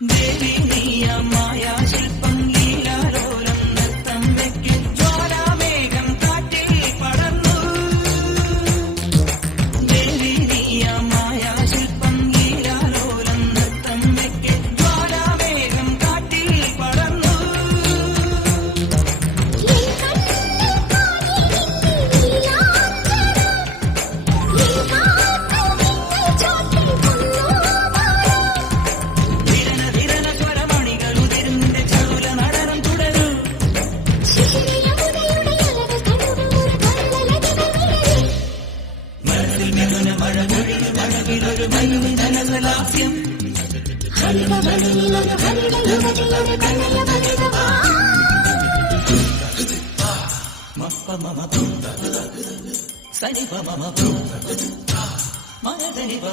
ദേവി നീയ മായാശില്പം ലീലാലോലം നൃത്തം വെക്കും ജ്വാലാമേഘം കാറ്റിൽ പടർന്നു. ദേവി നീയ മായാശില്പം ലീലാലോലം നൃത്തം വെക്കും ജ്വാലാമേഘം കാറ്റിൽ പടർന്നു. മഴവിലൊരു മൈമിതനസലാസ്യം മപ്പ മമ സനിപ മമ മദനിപ